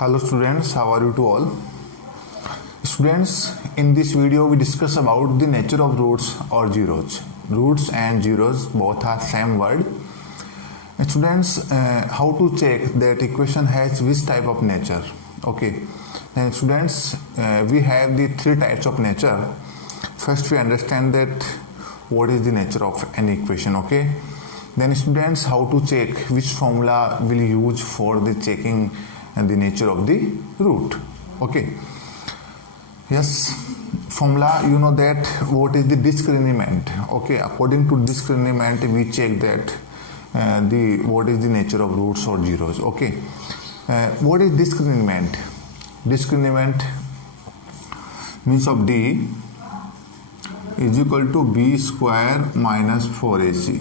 Hello students, how are you to all? Students, in this video we discuss about the nature of roots or zeros. Roots and zeros both are same word. Students, how to check that equation has which type of nature? Okay. Then students, we have the three types of nature. First we understand that what is the nature of an equation, okay? Then students, how to check which formula will you use for the checking and the nature of the root, okay? Yes, formula, you know that what is the discriminant, okay? According to discriminant we check that what is the nature of roots or zeros, okay? What is discriminant? Discriminant means of d is equal to b square minus 4ac.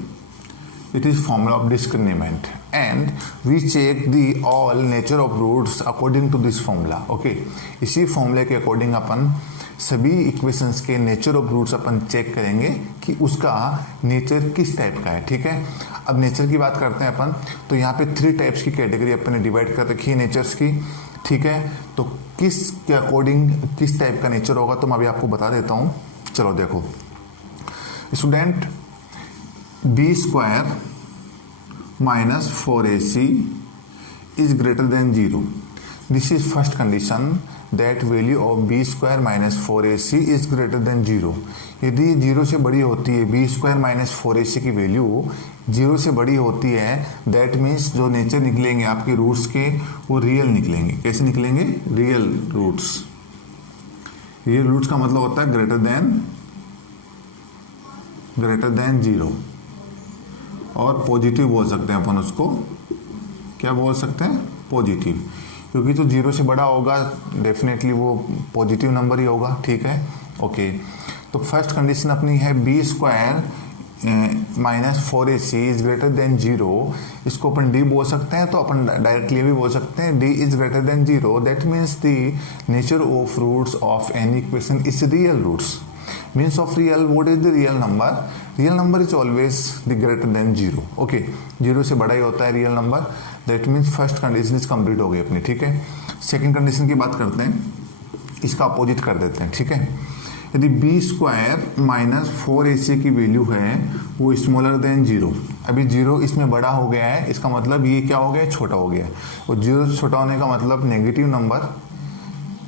It is formula of discriminant and we check the all nature of roots according to this formula, okay? इसी फॉर्मूले के according अपन सभी equations के nature of roots अपन check करेंगे कि उसका nature किस टाइप का है, ठीक है? अब नेचर की बात करते हैं अपन, तो यहाँ पे थ्री टाइप्स की कैटेगरी अपन ने डिवाइड कर रखी है नेचर्स की, ठीक है? तो किस के अकॉर्डिंग किस टाइप का नेचर होगा तो मैं अभी आपको बता देता हूँ। चलो देखो student, B square minus 4ac is greater than 0. This is first condition, that value of b square minus 4ac is greater than 0. यदि 0 से बड़ी होती है, b square minus 4ac की वैल्यू 0 से बड़ी होती है, that means जो नेचर निकलेंगे आपके रूट्स के वो रियल निकलेंगे। कैसे निकलेंगे? Real roots. रियल रूट्स का मतलब होता है ग्रेटर देन 0 और पॉजिटिव बोल सकते हैं अपन उसको। क्या बोल सकते हैं? पॉजिटिव, क्योंकि तो 0 से बड़ा होगा डेफिनेटली वो पॉजिटिव नंबर ही होगा, ठीक है? ओके, तो फर्स्ट कंडीशन अपनी है B square minus 4ac is greater than 0। इसको अपन डी बोल सकते हैं, तो अपन डायरेक्टली भी बोल सकते हैं D is greater than 0। That means the nature of roots of any equation is real roots. Means of real, what is the real number? Real number is always the greater than 0. Okay, 0 से बड़ा ही होता है real number. That means first condition is complete हो गई अपनी, ठीक है? Second condition की बात करते हैं, इसका अपोजिट कर देते हैं, ठीक है? यदि b स्क्वायर माइनस 4ac की वैल्यू है वो स्मॉलर देन 0, अभी 0 इसमें बड़ा हो गया है, इसका मतलब ये क्या हो गया? छोटा हो गया है। और 0 से छोटा होने का मतलब नेगेटिव नंबर,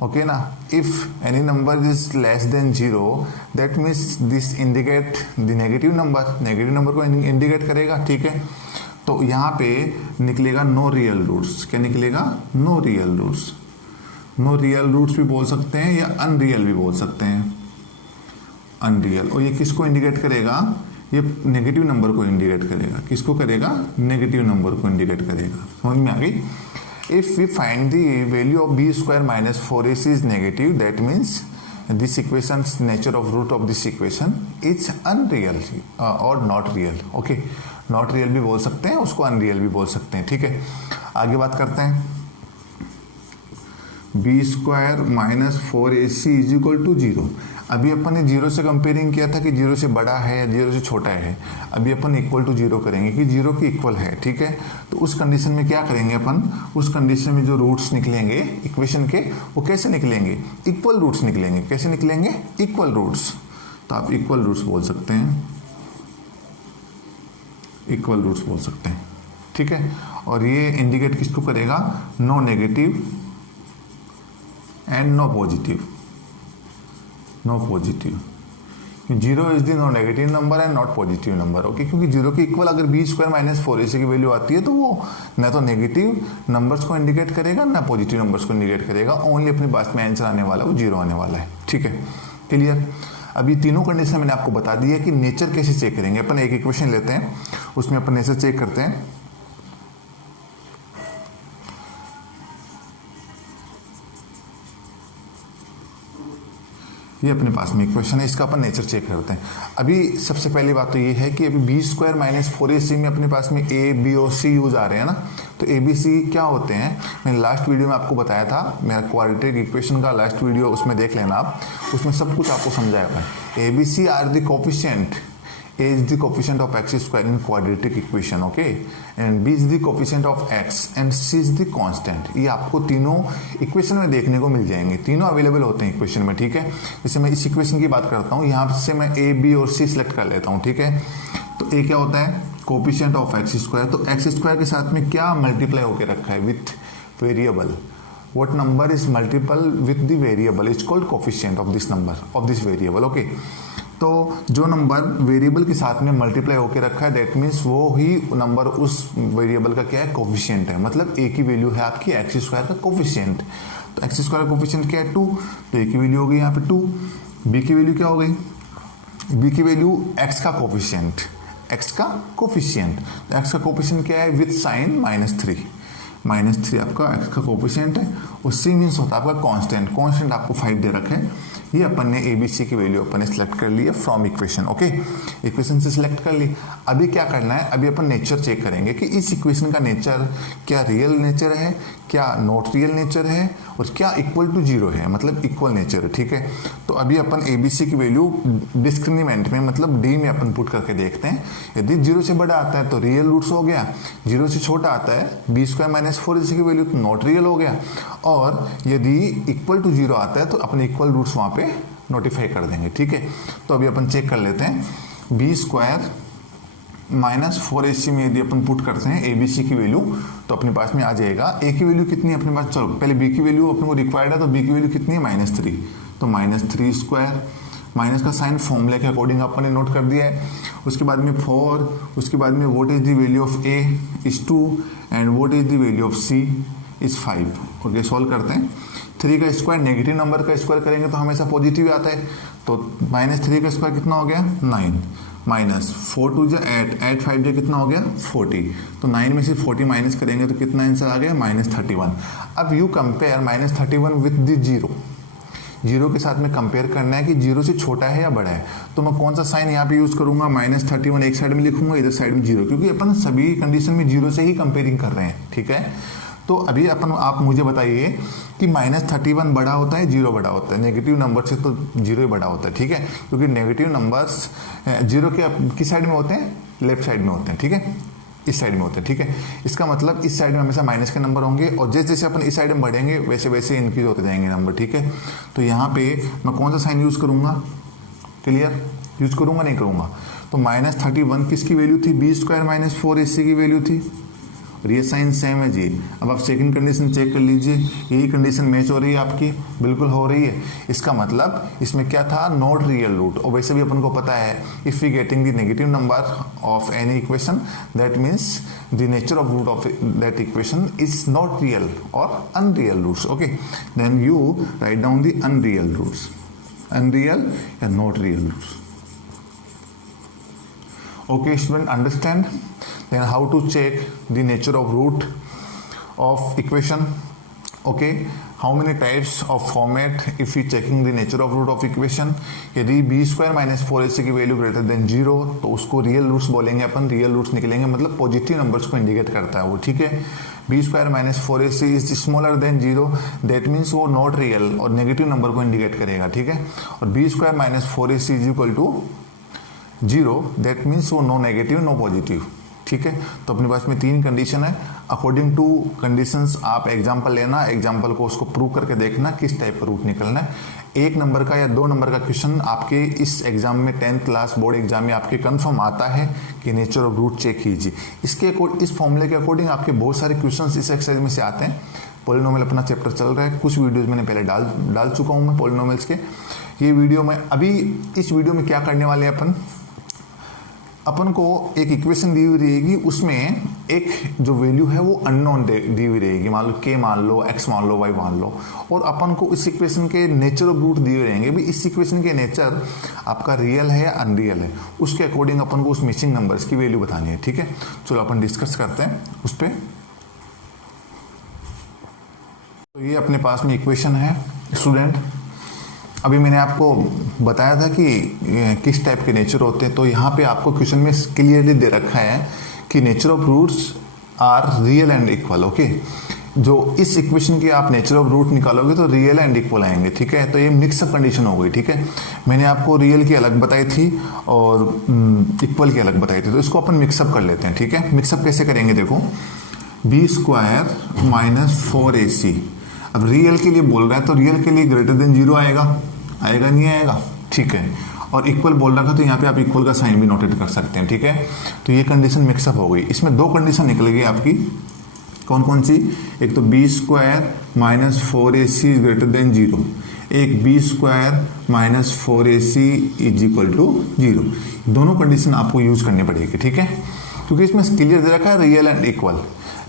ओके ना? If any number is less than 0 that means this indicate the negative number, negative number को इंडिकेट करेगा, ठीक है? तो यहाँ पे निकलेगा नो रियल रूट्स। क्या निकलेगा? No real roots. No real roots भी बोल सकते हैं या अनरियल भी बोल सकते हैं, अनरियल। और ये किसको इंडिकेट करेगा? ये नेगेटिव नंबर को इंडिकेट करेगा। किसको करेगा? नेगेटिव नंबर को इंडिकेट करेगा। समझ में आ गई? If we find the value of b square minus 4ac is negative, that means this equation's nature of root of this equation is unreal or not real. Okay, not real भी बोल सकते हैं, उसको unreal भी बोल सकते हैं, ठीक है? आगे बात करते हैं। b square minus 4ac is equal to 0। अभी अपन ने 0 से कंपेयरिंग किया था कि 0 से बड़ा है या 0 से छोटा है। अभी अपन इक्वल टू 0 करेंगे कि 0 की इक्वल है, ठीक है? तो उस कंडीशन में क्या करेंगे अपन? उस कंडीशन में जो रूट्स निकलेंगे इक्वेशन के वो कैसे निकलेंगे? इक्वल रूट्स निकलेंगे। कैसे निकलेंगे? Equal roots. तो आप इक्वल रूट्स बोल सकते हैं, इक्वल रूट्स बोल सकते हैं, ठीक है? और ये इंडिकेट किसको करेगा? No negative and no positive. No positive, 0 is the no negative number and not positive number, okay? क्योंकि 0 की इक्वल अगर b स्क्वायर माइनस 4ac की वैल्यू आती है तो वो ना तो नेगेटिव नंबर्स को इंडिकेट करेगा ना पॉजिटिव नंबर्स को इंडिकेट करेगा। ओनली अपने पास में आंसर आने वाला वो 0 आने वाला है, ठीक है? क्लियर? अभी तीनों कंडीशन मैंने आपको बता दी है कि नेचर कैसे चेक करेंगे। अपन एक इक्वेशन लेते हैं, उसमें अपन नेचर चेक करते हैं। ये अपने पास में इक्वेशन है, इसका अपन नेचर चेक करते हैं। अभी सबसे पहली बात तो ये है कि अभी बी स्क्वायर माइनस 4ac में अपने पास में ए बी और सी यूज आ रहे हैं ना, तो ए बी सी क्या होते हैं? मैंने लास्ट वीडियो में आपको बताया था, मेरा क्वाड्रेटिक इक्वेशन का लास्ट वीडियो उसमें देख लेना आप, उसमें सब कुछ आपको समझाया हुआ है। A B C are the coefficient A is the coefficient of x square in quadratic equation, okay, and B is the coefficient of x and C is the constant। ये आपको तीनों इक्वेशन में देखने को मिल जाएंगे, तीनों अवेलेबल होते हैं इक्वेशन में, ठीक है। जैसे मैं इस इक्वेशन की बात करता हूँ, यहाँ से मैं A, B और C सिलेक्ट कर लेता हूँ, ठीक है। तो A क्या होता है, कोफिशिएंट ऑफ एक्स स्क्वायर। तो एक्स स्क्वायर के साथ में क्या मल्टीप्लाई होकर रखा है, with variable. What number is multiple with the variable is called coefficient of this number of this variable, okay। तो जो नंबर वेरिएबल के साथ में मल्टीप्लाई होकर रखा है दैट मीन्स वो ही नंबर उस वेरिएबल का क्या है, कोफिशिएंट है। मतलब ए की वैल्यू है आपकी एक्स स्क्वायर का कोफिशिएंट। तो एक्स स्क्वायर का कोफिशिएंट क्या है, 2, तो ए की वैल्यू हो गई यहाँ पे 2। बी की वैल्यू क्या हो गई, बी की वैल्यू एक्स का कोफिशिएंट, एक्स का कोफिशिएंट। तो एक्स का कोफिशिएंट क्या है, विथ साइन -3, -3 आपका एक्स का कोफिशिएंट है। और सी मीन्स होता है आपका कांस्टेंट, कांस्टेंट आपको 5 दे रखा है। ये अपन ने ए बी सी की वैल्यू अपन ने सिलेक्ट कर ली है फ्रॉम इक्वेशन, ओके। इक्वेशन से सिलेक्ट कर ली। अभी क्या करना है, अभी अपन नेचर चेक करेंगे कि इस इक्वेशन का नेचर क्या रियल नेचर है, क्या नॉट रियल नेचर है, और क्या इक्वल टू 0 है, मतलब इक्वल नेचर है, ठीक है। तो अभी अपन ए बी सी की वैल्यू डिस्क्रिमिनेंट में मतलब डी में अपन पुट करके देखते हैं। यदि 0 से बड़ा आता है तो रियल रूट्स हो गया, 0 से छोटा आता है बी स्क्वायर -4 की वैल्यू तो नॉट रियल हो गया, और यदि इक्वल टू 0 आता है तो अपने इक्वल रूट्स वहाँ पे नोटिफाई कर देंगे, ठीक है। तो अभी अपन चेक कर लेते हैं, बी स्क्वायर -4ac में यदि अपन पुट करते हैं ए बी सी की वैल्यू तो अपने पास में आ जाएगा। ए की वैल्यू कितनी है अपने पास, चलो पहले बी की वैल्यू अपने को रिक्वायर्ड है, तो बी की वैल्यू कितनी है, -3, तो -3 स्क्वायर, माइनस का साइन फॉर्मूले के अकॉर्डिंग अपन ने नोट कर दिया है। उसके बाद में 4, उसके बाद में what is the value of A is 2 and what is the value of C is 5। Okay, solve करते हैं। 3 का स्क्वायर नेगेटिव नंबर का स्क्वायर करेंगे तो हमेशा पॉजिटिव आता है, तो -3 का स्क्वायर कितना हो गया, 9, -4 2 जा 8 5 जा कितना हो गया, 40। तो 9 में से 40 माइनस करेंगे तो कितना आंसर आ गया, -31। अब यू कंपेयर -31 विद द 0 के साथ में कंपेयर करना है कि 0 से छोटा है या बड़ा है। तो मैं कौन सा साइन यहाँ पे यूज करूंगा, -31 एक साइड में लिखूंगा, इधर साइड में 0, क्योंकि अपन सभी कंडीशन में 0 से ही कंपेयरिंग कर रहे हैं, ठीक है। तो अभी अपन आप मुझे बताइए कि -31 बड़ा होता है, 0 बड़ा होता है। नेगेटिव नंबर से तो 0 ही बड़ा होता है, ठीक है, क्योंकि नेगेटिव नंबर्स 0 के किस साइड में होते हैं, लेफ्ट साइड में होते हैं, ठीक है, इस साइड में होते हैं, ठीक है। इसका मतलब इस साइड में हमेशा माइनस के नंबर होंगे, और जैसे जैसे अपन इस साइड में बढ़ेंगे वैसे वैसे इंक्रीज होते जाएंगे नंबर, ठीक है। तो यहाँ पे मैं कौन सा साइन यूज करूंगा, क्लियर, यूज करूंगा नहीं करूंगा। तो -31 किसकी वैल्यू थी, बी स्क्वायर -4ac की वैल्यू थी, और ये साइन सेम है जी। अब आप सेकंड कंडीशन चेक कर लीजिए, यही कंडीशन मैच हो रही है आपकी, बिल्कुल हो रही है। इसका मतलब इसमें क्या था, नॉट रियल रूट। और वैसे भी अपन को पता है if we getting the negative number of any equation that means the nature of root of that equation is not real और unreal roots. Okay, then you write down the unreal roots, unreal या not real roots. Okay, student, understand then how to check the nature of root of equation. Okay, how many types of format if we checking the nature of root of equation. यदि b square -4ac की value greater than 0 तो उसको real roots बोलेंगे अपन, real roots निकलेंगे, मतलब positive numbers को indicate करता है वो, ठीक है। b square -4ac is smaller than 0 that means वो नॉट रियल और नेगेटिव नंबर को इंडिकेट करेगा, ठीक है। और b square -4ac is equal to 0 that means वो नो नेगेटिव नो पॉजिटिव, ठीक है। तो अपने पास में 3 कंडीशन है। अकॉर्डिंग टू कंडीशंस आप एग्जांपल लेना, एग्जांपल को उसको प्रूव करके देखना किस टाइप का रूट निकलना है। 1 नंबर का या 2 नंबर का क्वेश्चन आपके इस एग्जाम में 10th क्लास बोर्ड एग्जाम में आपके कंफर्म आता है कि नेचर ऑफ रूट चेक कीजिए। इसके इस फॉर्मूले के अकॉर्डिंग आपके बहुत सारे क्वेश्चन इस एक्सरसाइज में से आते हैं। पॉलिनोमियल अपना चैप्टर चल रहा है, कुछ वीडियोज मैंने पहले डाल चुका हूँ मैं पॉलिनोमियल्स के। ये वीडियो में अभी इस वीडियो में क्या करने वाले हैं, अपन को एक इक्वेशन दी हुई रहेगी, उसमें एक जो वैल्यू है वो अननोन दी हुई रहेगी, मान लो k मान लो, x मान लो, y मान लो, और अपन को इस इक्वेशन के नेचर ऑफ रूट दिए रहेंगे भी इस इक्वेशन के नेचर आपका रियल है या अनरियल है, उसके अकॉर्डिंग अपन को उस मिसिंग नंबर्स की वैल्यू बतानी है, ठीक है। चलो अपन डिस्कस करते हैं उस पर। तो ये अपने पास में इक्वेशन है स्टूडेंट। अभी मैंने आपको बताया था कि किस टाइप के नेचर होते हैं, तो यहाँ पे आपको क्वेश्चन में क्लियरली दे रखा है कि nature of roots are real and equal. Okay, जो इस इक्वेशन की आप नेचर ऑफ रूट निकालोगे तो रियल एंड इक्वल आएंगे, ठीक है। तो ये मिक्सअप कंडीशन हो गई, ठीक है। मैंने आपको रियल की अलग बताई थी और इक्वल की अलग बताई थी, तो इसको अपन मिक्सअप कर लेते हैं, ठीक है। मिक्सअप कैसे करेंगे, देखो बी स्क्वायर माइनस 4ac। अब रियल के लिए बोल रहा है तो रियल के लिए ग्रेटर देन 0 आएगा, आएगा नहीं आएगा, ठीक है। और इक्वल बोल रहा था तो यहाँ पे आप इक्वल का साइन भी नोटेट कर सकते हैं, ठीक है। तो ये कंडीशन मिक्सअप हो गई। इसमें दो कंडीशन निकलेगी आपकी, कौन कौन सी? एक तो B square minus 4ac is greater than 0, एक B square minus 4ac is equal to 0। दोनों कंडीशन आपको यूज करनी पड़ेगी, ठीक है, क्योंकि इसमें क्लियर दे रखा है रियल एंड इक्वल।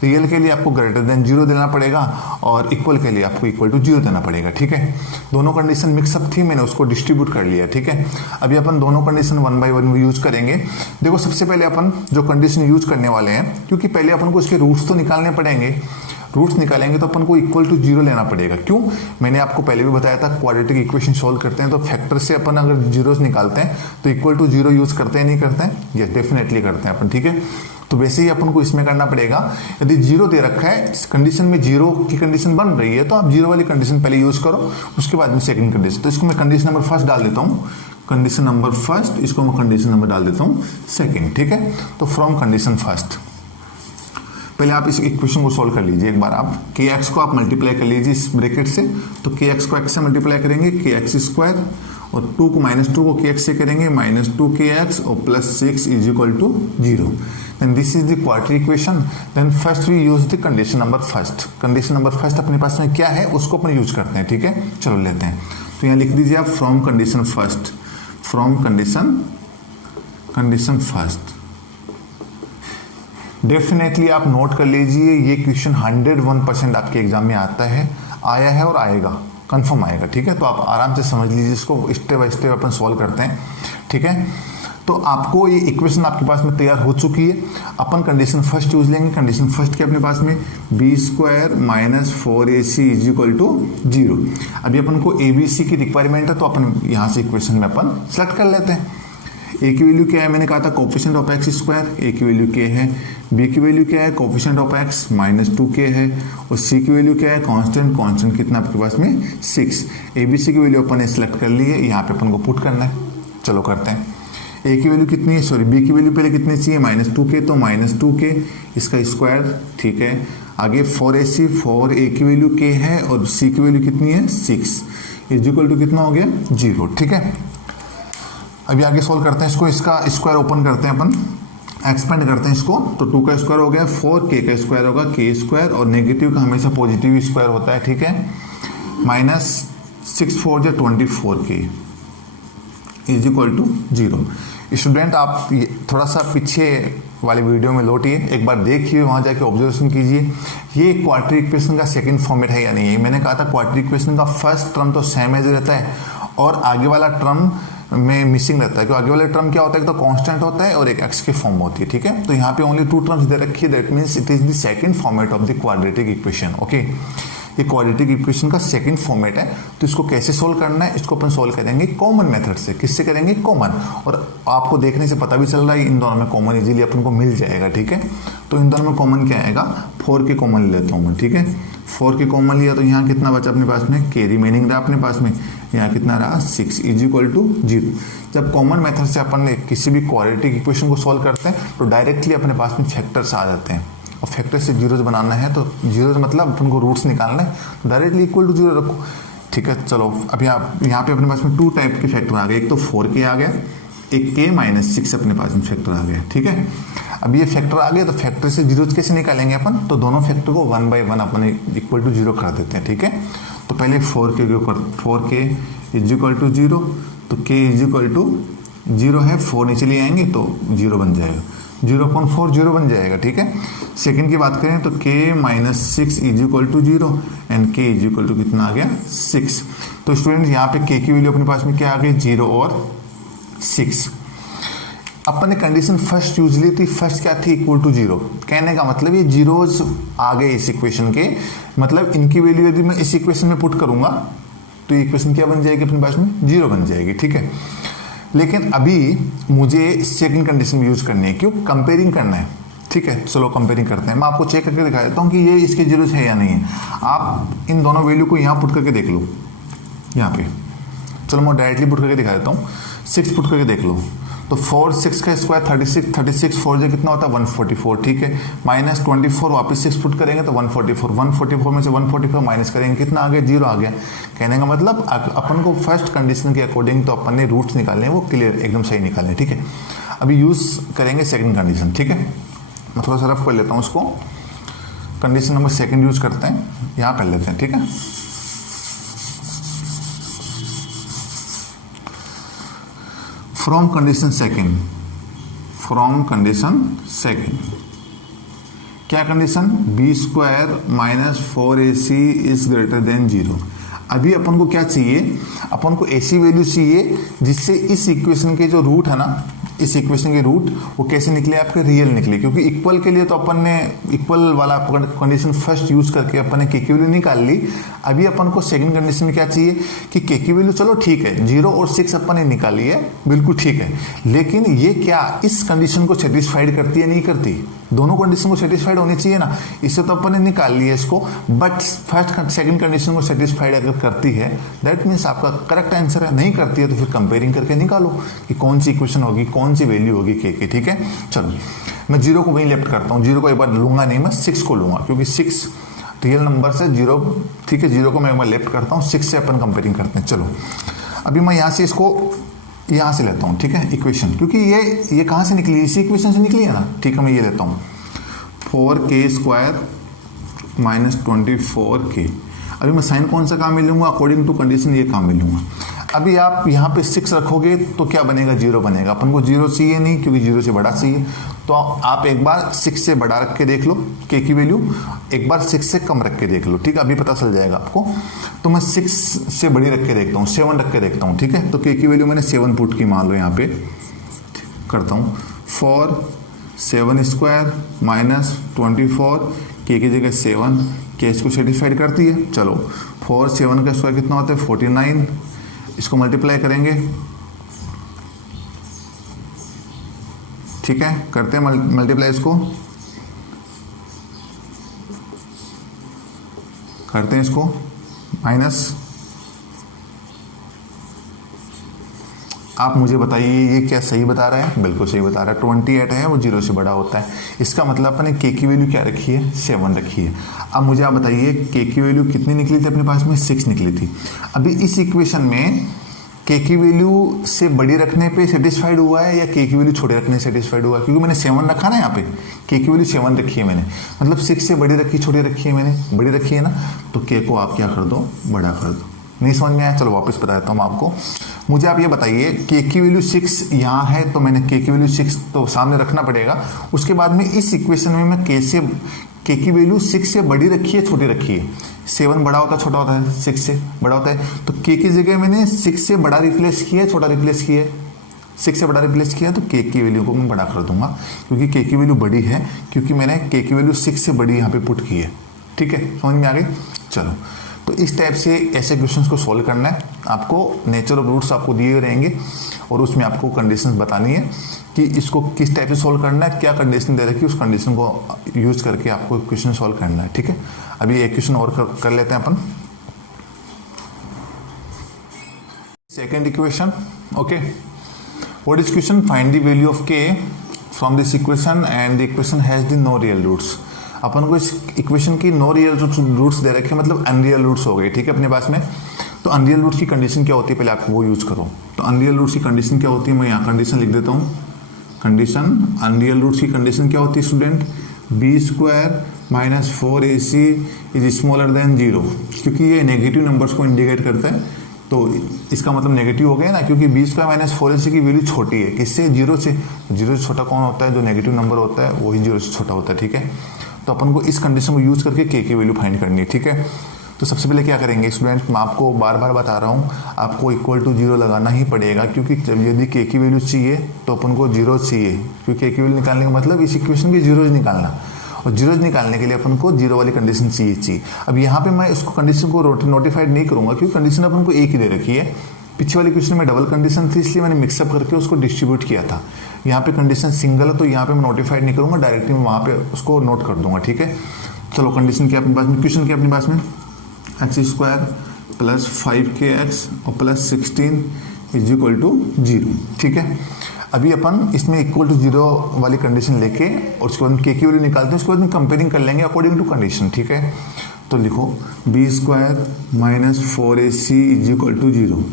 रियल के लिए आपको ग्रेटर देन 0 देना पड़ेगा और इक्वल के लिए आपको इक्वल टू 0 देना पड़ेगा, ठीक है। दोनों कंडीशन मिक्सअप थी, मैंने उसको डिस्ट्रीब्यूट कर लिया, ठीक है। अभी अपन दोनों कंडीशन 1 बाय 1 यूज करेंगे। देखो सबसे पहले अपन जो कंडीशन यूज करने वाले हैं, क्योंकि पहले अपन को इसके रूट्स तो निकालने पड़ेंगे, रूट्स निकालेंगे तो अपन को इक्वल टू 0 लेना पड़ेगा। क्यों? मैंने आपको पहले भी बताया था, क्वाड्रेटिक इक्वेशन सोल्व करते हैं तो फैक्टर से अपन अगर जीरोस निकालते हैं तो इक्वल टू 0 यूज करते हैं, नहीं करते हैं? यस, डेफिनेटली करते हैं अपन, ठीक है। तो वैसे ही अपन को इसमें करना पड़ेगा। यदि 0 दे रखा है, इस कंडीशन में 0 की कंडीशन बन रही है तो आप 0 वाली कंडीशन पहले यूज करो, उसके बाद में सेकंड कंडीशन। तो इसको मैं कंडीशन नंबर फर्स्ट डाल देता हूँ, कंडीशन नंबर फर्स्ट, इसको मैं कंडीशन नंबर डाल देता हूँ सेकंड, ठीक है। तो फ्रॉम कंडीशन फर्स्ट, पहले आप इस इक्वेशन को सॉल्व कर लीजिए एक बार। आप kx को आप मल्टीप्लाई कर लीजिए इस ब्रैकेट से, तो kx को x से मल्टीप्लाई करेंगे kx स्क्वायर, और 2 को -2 को kx से करेंगे -2kx और +6 is equal to 0। Then this is the quadratic equation. Then first we use the condition number first. Condition number first अपने पास में क्या है उसको अपन यूज करते हैं, ठीक है। चलो लेते हैं, तो यहाँ लिख दीजिए आप from condition first, from condition first. Definitely आप नोट कर लीजिए, ये क्वेश्चन 101% आपके एग्जाम में आता है, आया है और आएगा, कंफर्म आएगा, ठीक है। तो आप आराम से समझ लीजिए, इसको step by step upon solve करते हैं, ठीक है। तो आपको ये इक्वेशन आपके पास में तैयार हो चुकी है। अपन कंडीशन फर्स्ट यूज लेंगे। कंडीशन फर्स्ट के अपने पास में B square minus 4ac is equal to 0। अभी अपन को ABC की रिक्वायरमेंट है तो अपन यहाँ से इक्वेशन में अपन सेलेक्ट कर लेते हैं। ए की वैल्यू क्या है? मैंने कहा था कोफिशिएंट ऑफ एक्स स्क्वायर, ए की वैल्यू k है। बी की वैल्यू क्या है? कोफिशिएंट ऑफ एक्स -2k है। और सी की वैल्यू क्या है? कांस्टेंट कितना आपके पास में 6। ABC की वैल्यू अपन ने सिलेक्ट कर ली है, यहाँ पे अपन को पुट करना है। चलो करते हैं। ए की वैल्यू कितनी है? सॉरी, बी की वैल्यू पहले कितनी चाहिए? -2k, तो -2k इसका स्क्वायर, ठीक है। आगे 4ac, 4a की वैल्यू k है और c की वैल्यू कितनी है? 6 इज इक्वल टू कितना हो गया? 0, ठीक है। अभी आगे सोल्व करते हैं इसको, इसका स्क्वायर ओपन करते हैं अपन, एक्सपेंड करते हैं इसको, तो 2 का स्क्वायर हो गया 4, k का स्क्वायर होगा k स्क्वायर, और नेगेटिव का हमेशा पॉजिटिव स्क्वायर होता है, ठीक है। -6 4 या 24k is equal to 0। Student आप थोड़ा सा पीछे वाले वीडियो में लौटिए, एक बार देखिए, वहाँ जाके ऑब्जर्वेशन कीजिए ये क्वाड्रेटिक इक्वेशन का सेकंड फॉर्मेट है या नहीं है। मैंने कहा था क्वाड्रेटिक इक्वेशन का फर्स्ट टर्म तो सेम एज रहता है और आगे वाला टर्म में मिसिंग रहता है। क्योंकि आगे वाला टर्म क्या होता है? तो कांस्टेंट होता है और एक एक्स की फॉर्म होती है, ठीक है। तो यहाँ पे ओनली 2 टर्म्स दे रखी है, that means it is the second format of the quadratic equation, okay. ये क्वाड्रेटिक इक्वेशन का सेकंड फॉर्मेट है। तो इसको कैसे सोल्व करना है? इसको अपन सोल्व करेंगे कॉमन मेथड से। किससे करेंगे? कॉमन। और आपको देखने से पता भी चल रहा है इन दोनों में कॉमन इजीली अपन को मिल जाएगा, ठीक है। तो इन दोनों में कॉमन क्या आएगा? 4 के कॉमन ले लेता हूँ मैं, ठीक है। 4 के कॉमन लिया तो यहाँ कितना बचा अपने पास में? k रिमेनिंग रहा अपने पास में, यहाँ कितना रहा? 6 इज इक्वल टू 0। जब कॉमन मेथड से अपन किसी भी क्वाड्रेटिक इक्वेशन को सोल्व करते हैं तो डायरेक्टली अपने पास में फैक्टर्स आ जाते हैं, और फैक्टर से जीरोस बनाना है तो जीरोस मतलब अपन को रूट्स निकालना है, तो डायरेक्टली इक्वल टू 0 रखो, ठीक है। चलो अभी आप यहाँ पे अपने पास में 2 टाइप के फैक्टर आ गए, एक तो 4k आ गया, एक k - 6 अपने पास में फैक्टर आ गया, ठीक है। अब ये फैक्टर आ गया तो फैक्टर से जीरोस कैसे निकालेंगे अपन? तो दोनों फैक्टर को 1 बाय 1 अपन इक्वल टू 0 कर देते हैं, ठीक है। तो पहले 4k के ऊपर 4k इज इक्वल टू 0, तो k इज इक्वल टू 0 है, 4 नीचे ले आएंगे तो 0 बन जाएगा, 0.4 0 बन जाएगा, ठीक है। सेकंड की बात करें तो k - 6 is equal to 0 and k is equal to कितना आ गया? 6। तो स्टूडेंट्स यहाँ पे k की वैल्यू अपने पास में क्या आ गई? 0 और 6। अपन ने कंडीशन फर्स्ट यूज ली थी, फर्स्ट क्या थी? Equal to 0। कहने का मतलब ये जीरोज आ गए इस इक्वेशन के, मतलब इनकी वैल्यू यदि मैं इस इक्वेशन में पुट करूंगा तो इक्वेशन क्या बन जाएगी अपने पास में? 0 बन जाएगी, ठीक है। लेकिन अभी मुझे सेकंड कंडीशन यूज करनी है, क्यों? कंपेयरिंग करना है, ठीक है, चलो कंपेयरिंग करते हैं। मैं आपको चेक करके दिखा देता हूँ कि ये इसके जीरोज है या नहीं है। आप इन दोनों वैल्यू को यहाँ पुट करके देख लो, यहाँ पे। चलो मैं डायरेक्टली पुट करके दिखा देता हूँ। 6 पुट करके देख लो तो 4 6 का स्क्वायर 36, 36 4 जो कितना होता है 144, ठीक है। माइनस 24 वापस 6 पुट करेंगे तो 144, 144 में से 144 माइनस करेंगे, कितना आ गया 0 आ गया। कहने का मतलब अपन को फर्स्ट कंडीशन के अकॉर्डिंग तो अपन ने रूट्स निकालने हैं, वो क्लियर एकदम सही निकालने, ठीक है। अभी यूज करेंगे सेकंड कंडीशन, ठीक है। मैं थोड़ा सा रफ कर लेता हूँ उसको। कंडीशन नंबर सेकंड यूज करते हैं, यहाँ कर लेते हैं, ठीक है। फ्रॉम कंडीशन सेकंड क्या condition, B square minus 4ac is greater than 0। अभी अपन को क्या चाहिए, अपन को ऐसी वैल्यू चाहिए जिससे इस इक्वेशन के जो रूट है ना, इस इक्वेशन के रूट वो कैसे निकले, आपके रियल निकले। क्योंकि इक्वल के लिए तो अपन ने इक्वल वाला कंडीशन फर्स्ट यूज करके अपन ने के की वैल्यू निकाल ली। अभी अपन को सेकंड कंडीशन में क्या चाहिए कि के की वैल्यू चलो ठीक है 0 और 6 अपन ने निकाली है, बिल्कुल ठीक है, लेकिन ये क्या इस कंडीशन को सेटिस्फाइड करती है नहीं करती, दोनों कंडीशन को सेटिस्फाइड होनी चाहिए ना। इससे तो अपन ने निकाल लिया इसको, बट फर्स्ट सेकंड कंडीशन को सेटिस्फाइड अगर करती है दैट मीन्स आपका करेक्ट आंसर है। नहीं करती है तो फिर कंपेयरिंग करके निकालो कि कौन सी इक्वेशन होगी, कौन सी वैल्यू होगी के की, ठीक है। चलो मैं 0 को वहीं लेफ्ट करता हूँ, 0 को एक बार लूंगा नहीं, मैं 6 को लूंगा क्योंकि 6 रियल नंबर से 0, ठीक है। 0 को मैं एक बार लेफ्ट करता हूँ, 6 से अपन कंपेयरिंग करते हैं। चलो अभी मैं यहाँ से इसको यहाँ से लेता हूँ, ठीक है, इक्वेशन, क्योंकि ये कहाँ से निकली, इसी इक्वेशन से निकली है ना, ठीक है। मैं ये लेता हूँ 4k स्क्वायर माइनस 24k। अभी मैं साइन कौन सा काम मिलूंगा, अकॉर्डिंग टू कंडीशन ये काम मिलूंगा। अभी आप यहाँ पे 6 रखोगे तो क्या बनेगा, 0 बनेगा। अपन को 0 चाहिए नहीं क्योंकि 0 से बड़ा चाहिए, तो आप एक बार 6 से बड़ा रख के देख लो के की वैल्यू, एक बार 6 से कम रख के देख लो, ठीक है, अभी पता चल जाएगा आपको। तो मैं 6 से बड़ी रख के देखता हूँ, 7 रख के देखता हूँ, ठीक है। तो के की वैल्यू मैंने 7 पुट की, मान लो यहाँ पे करता हूँ 4 7 स्क्वायर माइनस 24, के की जगह 7, के इसको सेटिस्फाइड करती है। चलो 4 7 का स्क्वायर कितना होता है 49, इसको मल्टीप्लाई करेंगे, ठीक है, करते हैं मल्टीप्लाई, इसको करते हैं, इसको माइनस। आप मुझे बताइए ये क्या सही बता रहा है, बिल्कुल सही बता रहा है। 28 है वो 0 से बड़ा होता है, इसका मतलब अपने के की वैल्यू क्या रखी है 7 रखी है। अब मुझे आप बताइए के की वैल्यू कितनी निकली थी अपने पास में, 6 निकली थी। अभी इस इक्वेशन में के की वैल्यू से बड़ी रखने पे सेटिस्फाइड हुआ है या के की वैल्यू छोटे रखने से सेटिस्फाइड हुआ है, क्योंकि मैंने 7 रखा ना, यहाँ पे के की वैल्यू 7 रखी है मैंने, मतलब 6 से बड़ी रखी छोटी रखी है मैंने, बड़ी रखी है ना, तो के को आप क्या कर दो, बड़ा कर दो। नहीं समझ में आया, चलो वापस बता देता हूँ आपको। मुझे आप ये बताइए के की वैल्यू 6 यहाँ है तो मैंने के की वैल्यू 6 तो सामने रखना पड़ेगा। उसके बाद में इस इक्वेशन में मैं के की वैल्यू 6 से बड़ी रखी है छोटी रखी है, 7 बड़ा होता है छोटा होता है, 6 से बड़ा होता है, तो के की जगह मैंने 6 से बड़ा रिप्लेस किया है, छोटा रिप्लेस किया है, 6 से बड़ा रिप्लेस किया तो के की वैल्यू को मैं बड़ा कर दूंगा, क्योंकि के की वैल्यू बड़ी है, क्योंकि मैंने के की वैल्यू 6 से बड़ी यहाँ पे पुट की है, ठीक है, समझ में आ गई। चलो तो इस टाइप से ऐसे क्वेश्चंस को सॉल्व करना है आपको। नेचर ऑफ रूट्स आपको दिए रहेंगे और उसमें आपको कंडीशंस बतानी है कि इसको किस टाइप से सॉल्व करना है, क्या कंडीशन दे रखी है, उस कंडीशन को यूज करके आपको क्वेश्चन सॉल्व करना है, ठीक है। अभी एक क्वेश्चन और कर लेते हैं अपन। Second equation, okay, what is question, find the value of K from this equation and the equation has the no real roots. अपन को इस इक्वेशन की नो रियल रूट्स दे रखे, मतलब अनरियल रूट्स हो गए, ठीक है, अपने पास में। तो अनरियल रूट्स की कंडीशन क्या होती है, पहले आप वो यूज करो। तो अनरियल रूट्स की कंडीशन क्या होती है, मैं यहाँ कंडीशन लिख देता हूँ। कंडीशन अनरियल रूट्स की कंडीशन क्या होती है student, B square minus 4ac is smaller than 0, क्योंकि ये नेगेटिव नंबर्स को इंडिकेट करता है, तो इसका मतलब नेगेटिव हो गया ना, क्योंकि बी स्क्वायर माइनस 4ac की वैल्यू छोटी है, किससे, 0 से। 0 से छोटा कौन होता है, जो नेगेटिव नंबर होता है वही 0 से छोटा होता है, ठीक है। तो अपन को इस कंडीशन को यूज करके के की वैल्यू फाइंड करनी है, ठीक है। तो सबसे पहले क्या करेंगे स्टूडेंट, मैं आपको बार बार बता रहा हूँ, आपको इक्वल टू 0 लगाना ही पड़ेगा, क्योंकि जब यदि के की वैल्यू चाहिए तो अपन को 0 चाहिए, क्योंकि के की वैल्यू निकालने का मतलब इस इक्वेशन की 0 निकालना, और 0 निकालने के लिए अपन को 0 वाली कंडीशन चाहिए। अब यहाँ पे मैं इसको कंडीशन को नोटिफाइड नहीं करूँगा, क्योंकि कंडीशन अपन को एक ही दे रखी है, पीछे वाली क्वेश्चन में डबल कंडीशन थी, इसलिए मैंने मिक्सअप करके उसको डिस्ट्रीब्यूट किया था। यहाँ पे कंडीशन सिंगल है तो यहाँ पे मैं नोटिफाइड नहीं करूँगा, डायरेक्टली मैं वहाँ पे उसको नोट कर दूंगा, ठीक है। चलो कंडीशन क्या अपने पास में, क्वेश्चन क्या अपने पास में, एक्स स्क्वायर प्लस 5kx और प्लस 16 इज इक्वल टू 0, ठीक है। अभी अपन इसमें इक्वल टू 0 वाली कंडीशन लेके और उसके बाद के की वैल्यू निकालते हैं, उसके बाद में कंपेयरिंग कर लेंगे अकॉर्डिंग टू कंडीशन, ठीक है। तो लिखो B square minus 4ac is equal to 0।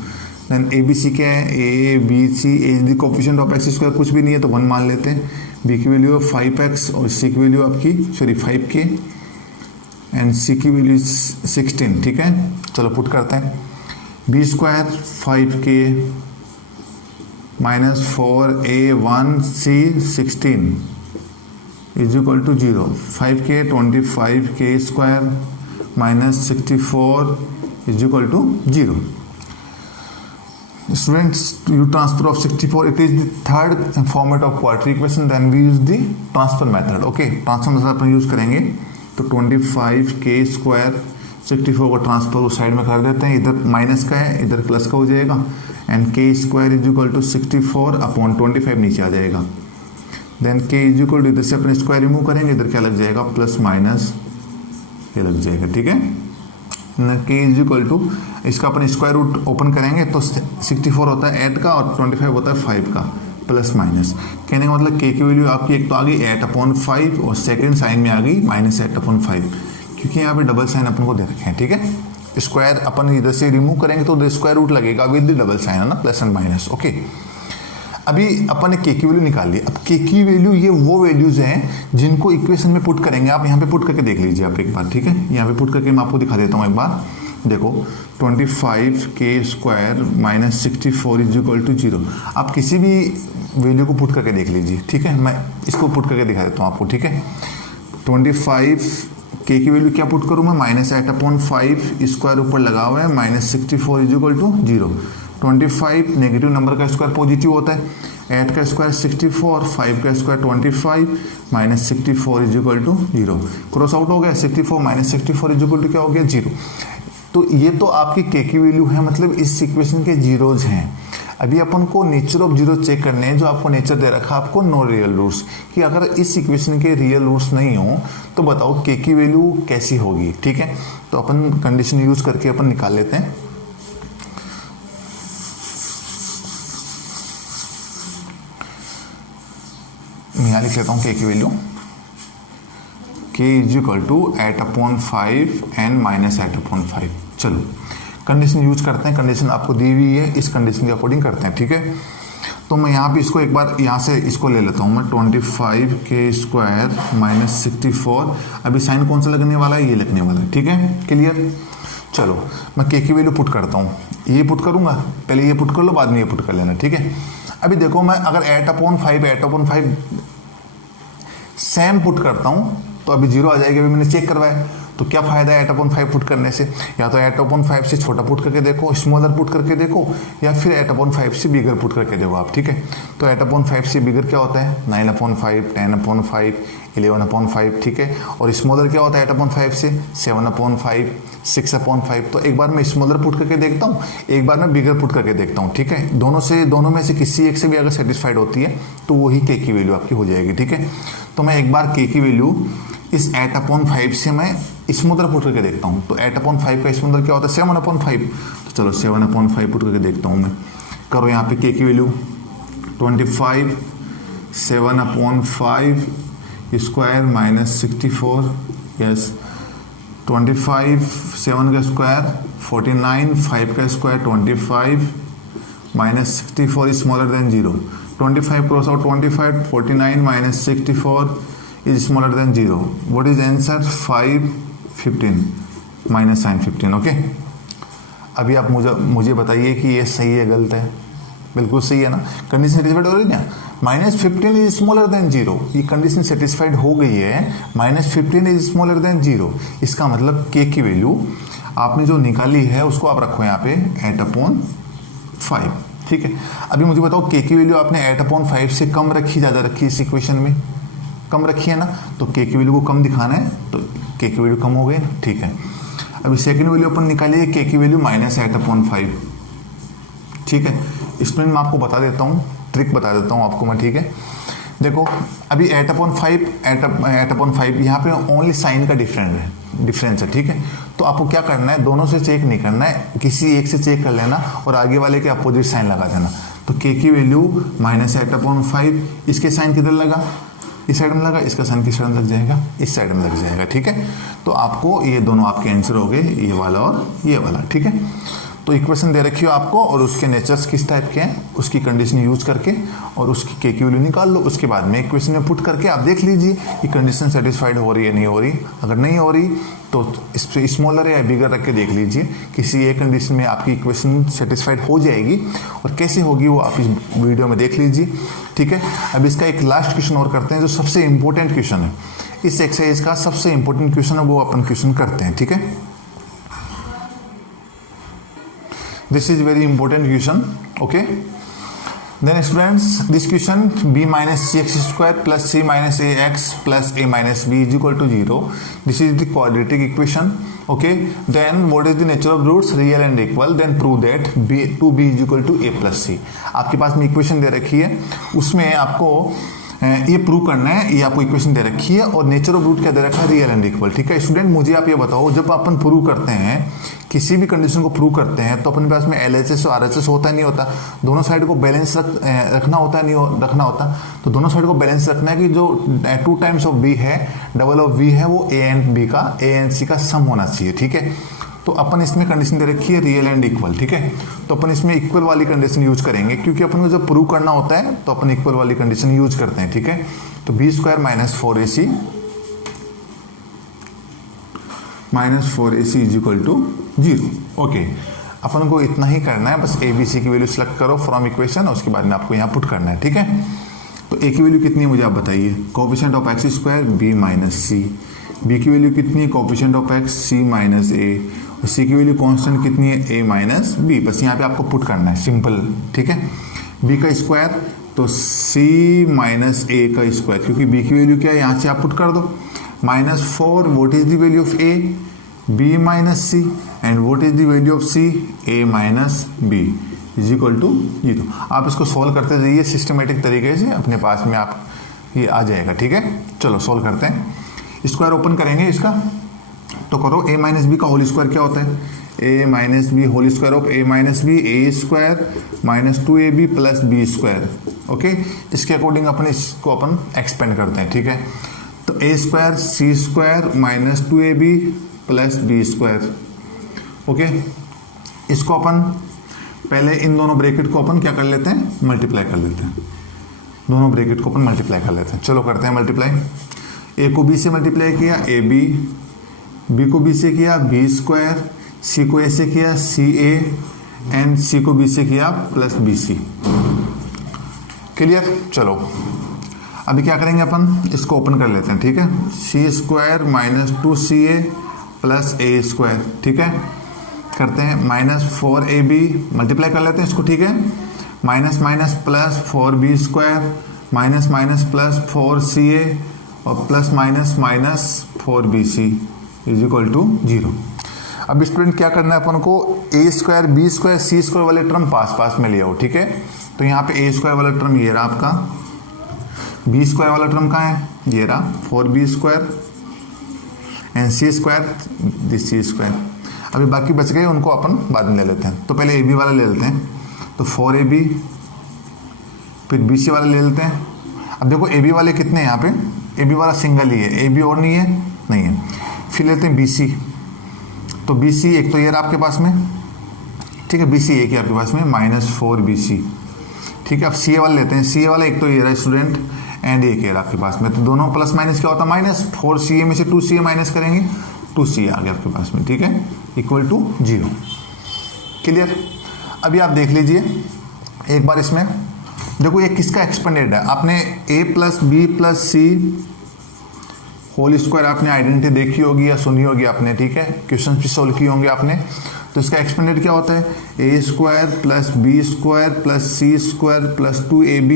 Then A B C क्या है, A B C, A is the coefficient of X square, कुछ भी नहीं है तो 1 मान लेते हैं। बी की वैल्यू है 5x और सी की वैल्यू आपकी 5k एंड सी की वैल्यू 16, ठीक है। चलो पुट करते हैं, B square 5k minus 4a1c 16 is equal to 0, 5k 25k square minus 64 is equal to 0। Students, you transfer of 64, it is the third format of quadratic equation, then we use the transfer method, okay। Transfer method upon use करेंगे, तो 25k square 64 का transfer उस side में कर देते हैं, इधर minus का है इधर प्लस का हो जाएगा, and k square is equal to 64 upon 25 नीचे आ जाएगा। Then k is equal to, इधर से अपने स्क्वायर रिमूव करेंगे, इधर क्या लग जाएगा प्लस माइनस ये लग जाएगा, ठीक है। k इज इक्वल टू, इसका अपन स्क्वायर रूट ओपन करेंगे तो 64 होता है 8 का और 25 होता है 5 का, प्लस माइनस, कहने का मतलब k की वैल्यू आपकी एक तो आ गई 8/5 और सेकंड साइन में आ गई -8/5, क्योंकि यहाँ पे डबल साइन अपन को दे रखे हैं, ठीक है। स्क्वायर अपन इधर से रिमूव करेंगे तो स्क्वायर रूट लगेगा विद द डबल साइन, है ना, प्लस एंड माइनस, ओके। अभी अपन ने k की वैल्यू निकाल ली। अब k की वैल्यू ये वो वैल्यूज हैं जिनको इक्वेशन में पुट करेंगे। आप यहाँ पे पुट करके देख लीजिए आप एक बार, ठीक है। यहाँ पे पुट करके मैं आपको दिखा देता हूँ एक बार, देखो 25k square minus 64 is equal to 0। आप किसी भी वैल्यू को पुट करके देख लीजिए, ठीक है। मैं इसको पुट करके दिखा देता हूँ आपको, ठीक है। 25k की वैल्यू क्या पुट करूँ मैं, -8/5 स्क्वायर ऊपर लगा हुआ है -64 is equal to 0। 25 negative number का स्क्वायर पॉजिटिव होता है, 8 का स्क्वायर 64, 5 का square 25 -64 is equal to 0। Cross out हो गया, 64 -64 इज इक्वल टू क्या हो गया 0। तो ये तो आपकी k की वैल्यू है, मतलब इस इक्वेशन के जीरोज हैं। अभी अपन को नेचर ऑफ जीरो चेक करने हैं, जो आपको नेचर दे रखा है आपको नो रियल रूट्स, कि अगर इस इक्वेशन के रियल रूट्स नहीं हो तो बताओ k की वैल्यू कैसी होगी, ठीक है। तो अपन कंडीशन यूज करके अपन निकाल लेते हैं। मैं यहाँ लिख लेता हूँ k की value, k is equal to 8/5 and -8/5। चलो कंडीशन यूज करते हैं, कंडीशन आपको दी हुई है, इस कंडीशन के अकॉर्डिंग करते हैं, ठीक है। तो मैं यहाँ पे इसको एक बार यहाँ से इसको ले लेता हूँ मैं, 25k स्क्वायर माइनस 64, अभी साइन कौन सा लगने वाला है, ये लगने वाला है, ठीक है, क्लियर। चलो मैं k की वैल्यू पुट करता हूँ, ये पुट करूँगा, पहले ये पुट कर लो बाद में ये पुट कर लेना, ठीक है। अभी देखो मैं अगर 8/5 सेम पुट करता हूँ तो अभी 0 आ जाएगी, अभी मैंने चेक करवाया, तो क्या फायदा है 8/5 पुट करने से, या तो 8/5 से छोटा पुट करके देखो, स्मॉलर पुट करके देखो, या फिर 8/5 से बिगर पुट करके देखो आप, ठीक है। तो 8/5 से बिगर क्या होता है 9/5, 10/5, 11/5, ठीक है। और स्मॉलर क्या होता है 8/5 से 7/5, 6/5। तो एक बार मैं स्मॉलर पुट करके देखता हूँ, एक बार मैं बिगर पुट करके देखता हूँ, ठीक है। दोनों में से किसी एक से भी अगर सेटिस्फाइड होती है तो वही k की वैल्यू आपकी हो जाएगी, ठीक है। तो मैं एक बार k की वैल्यू इस 8/5 से मैं स्मॉलर पुट करके देखता हूँ, तो 8/5 का स्मॉलर क्या होता है 7/5। तो चलो 7/5 पुट करके देखता हूँ मैं, करो यहाँ पे k की वैल्यू 25 7/5 स्क्वायर माइनस 64, यस 25 7 का स्क्वायर 49, 5 का square 25 -64 is smaller than 0. 25 cross out 25, 49 minus 64 is smaller than 0. What is answer? 5, 15 minus sin 15. Okay, अभी आप मुझे बताइए कि ये सही है गलत है। बिल्कुल सही है ना, कंडीशन सेटिस्फाइड हो रही है ना। -15 इज स्मॉलर देन 0, ये कंडीशन सेटिस्फाइड हो गई है। -15 इज स्मॉलर देन 0, इसका मतलब k की वैल्यू आपने जो निकाली है उसको आप रखो यहाँ पे 8/5, ठीक है। अभी मुझे बताओ k की वैल्यू आपने 8/5 से कम रखी ज़्यादा रखी इस इक्वेशन में, कम रखी है ना, तो k की वैल्यू को कम दिखाना है तो k की वैल्यू कम हो गई ना, ठीक है। अभी सेकंड वैल्यू अपन निकालिए k की वैल्यू -8/5, ठीक है। स्टूडेंट मैं आपको बता देता हूँ, ट्रिक बता देता हूँ आपको मैं, ठीक है। देखो अभी 8/5 यहाँ पे ओनली साइन का डिफरेंस है, ठीक है। तो आपको क्या करना है, दोनों से चेक नहीं करना है, किसी एक से चेक कर लेना और आगे वाले के अपोजिट साइन लगा देना। तो के की वैल्यू -8/5, इसके साइन किधर लगा, इस साइड में लगा, इसका साइन किस साइड में लग जाएगा, इस साइड में लग जाएगा, ठीक है। तो आपको ये दोनों आपके आंसर हो गए, ये वाला और ये वाला, ठीक है। तो इक्वेशन दे रखी हो आपको और उसके नेचर्स किस टाइप के हैं, उसकी कंडीशन यूज करके और उसकी के की वैल्यू निकाल लो। उसके बाद में इक्वेशन में पुट करके आप देख लीजिए कि कंडीशन सेटिस्फाइड हो रही है नहीं हो रही। अगर नहीं हो रही तो इस पर स्मॉलर या बिगर रख के देख लीजिए, किसी एक कंडीशन में आपकी इक्वेशन सेटिस्फाइड हो जाएगी और कैसे होगी वो आप इस वीडियो में देख लीजिए, ठीक है। अब इसका एक लास्ट क्वेश्चन और करते हैं जो सबसे इंपॉर्टेंट क्वेश्चन है, इस एक्सरसाइज का सबसे इंपॉर्टेंट क्वेश्चन है, वो अपन क्वेश्चन करते हैं, ठीक है। This is very important question, okay. Then students, this question b minus cx square plus c minus ax plus a minus b is equal to 0. This is the quadratic equation, okay. Then what is the nature of roots, real and equal. Then prove that b 2b is equal to a plus c. आपके पास में equation दे रखी है, उसमें आपको ये prove करना है, ये आपको इक्वेशन दे रखी है और नेचर ऑफ रूट क्या दे रखा है, रियल एंड इक्वल, ठीक है। स्टूडेंट मुझे आप ये बताओ, जब अपन प्रूव करते हैं किसी भी कंडीशन को प्रूव करते हैं तो अपने पास में LHS और RHS होता नहीं होता, दोनों साइड को बैलेंस रखना होता नहीं रखना होता। तो दोनों साइड को बैलेंस रखना है कि जो 2 टाइम्स ऑफ b है, डबल ऑफ v है, वो a एंड b का, a एंड c का सम होना चाहिए, ठीक है। तो अपन इसमें कंडीशन दे रखी है रियल एंड इक्वल, ठीक है। तो अपन इसमें इक्वल वाली कंडीशन यूज करेंगे, क्योंकि अपन को जब प्रूव करना होता है तो अपन इक्वल वाली कंडीशन यूज करते हैं, ठीक है। तो b² - 4ac is equal to 0, okay. अपन को इतना ही करना है, बस a b c की वैल्यू सेलेक्ट करो फ्रॉम इक्वेशन और उसके बाद में आपको यहाँ पुट करना है, ठीक है। तो a की वैल्यू कितनी है मुझे आप बताइए, coefficient of x square b minus सी, b की वैल्यू कितनी है, coefficient of x c minus a, और c की वैल्यू कांस्टेंट कितनी है, a माइनस b। बस यहाँ पे आपको पुट करना है, सिंपल, ठीक है। b का स्क्वायर तो c माइनस a का स्क्वायर, क्योंकि b की वैल्यू क्या है, यहाँ से आप पुट कर दो, -4, what is the value of a, b minus c, and what is the value of c, a minus b is equal to 0। आप इसको सॉल्व करते जाइए सिस्टमेटिक तरीके से, अपने पास में आप ये आ जाएगा, ठीक है। चलो सॉल्व करते हैं, स्क्वायर ओपन करेंगे इसका, तो करो a माइनस बी का होल स्क्वायर क्या होता है, a minus b whole square of a minus b, a square minus 2ab plus b square, okay. इसके अकॉर्डिंग अपन इसको अपन एक्सपेंड करते हैं, ठीक है। तो a square c square minus 2ab plus b square, okay. इसको अपन पहले इन दोनों ब्रैकेट को अपन क्या कर लेते हैं, मल्टीप्लाई कर लेते हैं, दोनों ब्रैकेट को अपन मल्टीप्लाई कर लेते हैं। चलो करते हैं मल्टीप्लाई, a को b से मल्टीप्लाई किया ab, b को b से किया b स्क्वायर, c को a से किया ca, एंड c को b से किया प्लस bc, क्लियर। चलो अभी क्या करेंगे अपन, इसको ओपन कर लेते हैं, ठीक है। c square minus 2ca plus a square, ठीक है। करते हैं -4ab, मल्टीप्लाई कर लेते हैं इसको, ठीक है। Minus minus plus 4b square, minus minus plus 4ca और plus minus minus 4bc is equal to 0। अब स्टूडेंट क्या करना है अपन को, a square b square c square वाले टर्म पास पास में ले आओ, ठीक है। तो यहाँ पे a स्क्वायर वाला टर्म ये रहा आपका, b स्क्वायर वाला टर्म कहाँ है, ये रहा 4b square, and c square this c square. अभी बाकी बच गए, उनको अपन बाद में ले लेते हैं। तो पहले ab वाला ले लेते हैं, तो 4ab, फिर bc वाला ले लेते हैं। अब देखो ab वाले कितने हैं यहाँ पे, ab वाला सिंगल ही है, ab और नहीं है, नहीं है। फिर लेते हैं bc, तो bc एक तो ये रहा आपके पास में, ठीक है, bc एक ही आपके पास में -4bc, ठीक है। अब ca वाला लेते हैं, ca वाला एक तो ये रहा स्टूडेंट, एंड एक ये रहा आपके पास में, तो दोनों प्लस माइनस क्या होता है, -4ca में से 2ca माइनस करेंगे, 2ca आ गया आपके पास में, ठीक है, इक्वल टू 0, क्लियर। अभी आप देख लीजिए एक बार इसमें, देखो ये किसका एक्सपेंडेड है, आपने a plus b plus c whole square आपने आइडेंटिटी देखी होगी या सुनी होगी आपने, ठीक है, क्वेश्चन भी सोल्व किए होंगे आपने। तो इसका एक्सपेंडेड क्या होता है, a square plus b square plus c square plus 2ab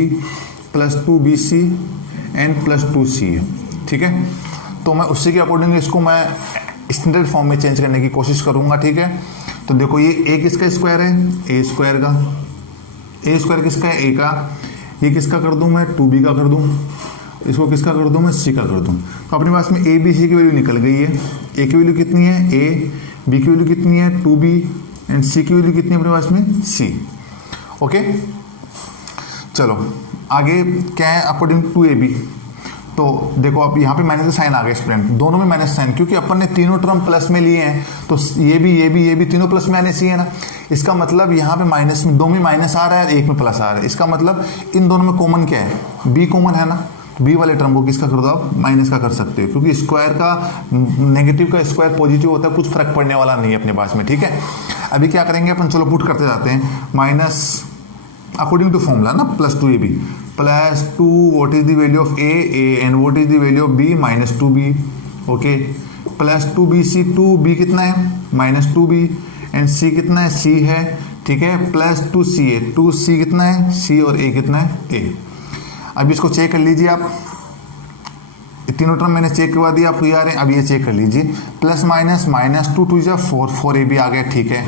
plus 2bc and plus 2c है, ठीक है। तो मैं उसी के अकॉर्डिंग इसको मैं स्टैंडर्ड फॉर्म में चेंज करने की कोशिश करूंगा, ठीक है। तो देखो ये एक इसका स्क्वायर है, a स्क्वायर का, ए स्क्वायर किसका है, ए का, ये किसका कर दूं मैं, 2b का कर दूं, इसको किसका कर दूं मैं, c का कर दूं। तो अपने पास में a b c की वैल्यू निकल गई है। a की वैल्यू कितनी है a, b की वैल्यू कितनी है 2b एंड c की वैल्यू कितनी है अपने पास में c। ओके चलो आगे क्या है, अकॉर्डिंग टू ए बी। तो देखो अब यहाँ पे माइनस का साइन आ गया स्टूडेंट, दोनों में माइनस साइन, क्योंकि अपन ने तीनों टर्म प्लस में लिए हैं तो ये भी तीनों प्लस में आने चाहिए ना। इसका मतलब यहाँ पे माइनस में, दो में माइनस आ रहा है, एक में प्लस आ रहा है। इसका मतलब इन दोनों में कॉमन क्या है, बी कॉमन है ना। बी वाले टर्म को किसका कर दो आप, माइनस का कर सकते हो, क्योंकि स्क्वायर का, नेगेटिव का स्क्वायर पॉजिटिव होता है, कुछ फर्क पड़ने वाला नहीं है अपने पास में। ठीक है, अभी क्या करेंगे अपन, चलो पुट करते जाते हैं। माइनस अकॉर्डिंग टू फॉर्मूला ना, plus 2ab plus 2 what is the value of a and what is the value of b minus 2b। Okay plus 2bc, 2b कितना है माइनस 2b एंड c कितना है, c है। ठीक है, plus 2ca, 2c कितना है c और a कितना है a। अब इसको चेक कर लीजिए आप, तीनों टर्म मैंने चेक करवा दिया आपको यार है। अब ये चेक कर लीजिए, प्लस माइनस, माइनस 2 2 जा 4, 4ab आ गया। ठीक है,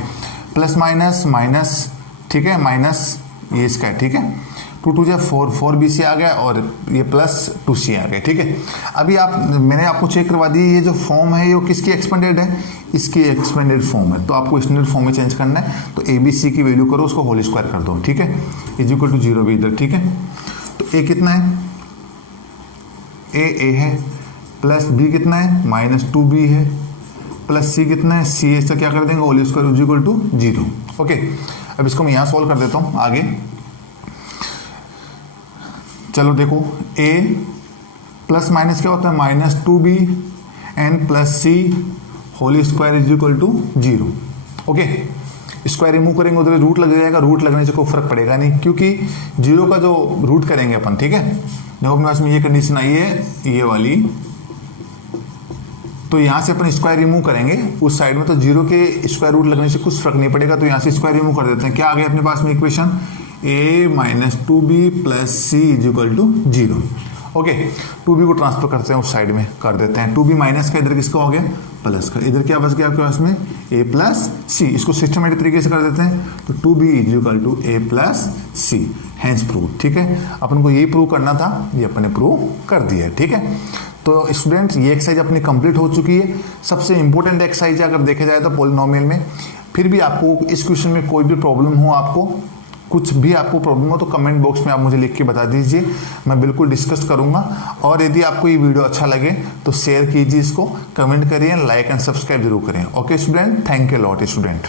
प्लस माइनस माइनस, ठीक है, माइनस ये इसका है। ठीक है, 2 2 जा 4, 4bc आ गया और ये प्लस 2c आ गया। ठीक है, अभी आप, मैंने आपको चेक करवा दी, ये जो फॉर्म है ये किसकी एक्सपेंडेड है, इसकी एक्सपेंडेड फॉर्म है। तो आपको स्टैंडर्ड फॉर्म में चेंज करना है, तो abc की वैल्यू करो, उसको होल स्क्वायर कर दो। ठीक है, इज इक्वल टू 0 भी इधर। ठीक है, तो a कितना है, a है, प्लस b कितना है माइनस 2b है, प्लस c कितना है c, इसका क्या कर देंगे whole square is equal to 0। Okay, अब इसको मैं यहाँ सॉल्व कर देता हूँ आगे। चलो देखो, a प्लस माइनस क्या होता है minus 2b and plus c whole square is equal to 0। Okay, square remove करेंगे, उधर रूट लग जाएगा, रूट लगने से कोई फर्क पड़ेगा नहीं, क्योंकि 0 का जो रूट करेंगे अपन। ठीक है, देखो अपने पास में ये कंडीशन आई है ये वाली, तो यहाँ से अपन स्क्वायर रिमूव करेंगे उस साइड में, तो 0 के स्क्वायर रूट लगने से कुछ फर्क नहीं पड़ेगा। तो यहाँ से स्क्वायर रिमूव कर देते हैं। क्या आ गया अपने पास में equation, a minus 2b plus c is equal to 0। Okay, 2b को ट्रांसफर करते हैं उस साइड में, कर देते हैं। 2b माइनस का, इधर किसका हो गया प्लस का, इधर क्या बच गया आपके पास में a प्लस c। इसको सिस्टमेटिक तरीके से कर देते हैं, तो 2b is equal to a plus c, hence prove. ठीक है, अपन को यही प्रूव करना था, ये अपन ने प्रूव कर दिया। ठीक है, तो स्टूडेंट्स ये एक्सरसाइज अपनी कंप्लीट हो चुकी है। सबसे इंपॉर्टेंट एक्सरसाइज अगर देखा जाए तो पॉलिनोमियल में। फिर भी आपको इस क्वेश्चन में कोई भी प्रॉब्लम हो, आपको कुछ भी आपको प्रॉब्लम हो तो कमेंट बॉक्स में आप मुझे लिख के बता दीजिए, मैं बिल्कुल डिस्कस करूंगा। और यदि आपको ये वीडियो अच्छा लगे तो शेयर कीजिए, इसको कमेंट करिए, लाइक एंड सब्सक्राइब जरूर करें। Okay student, thank you lot student.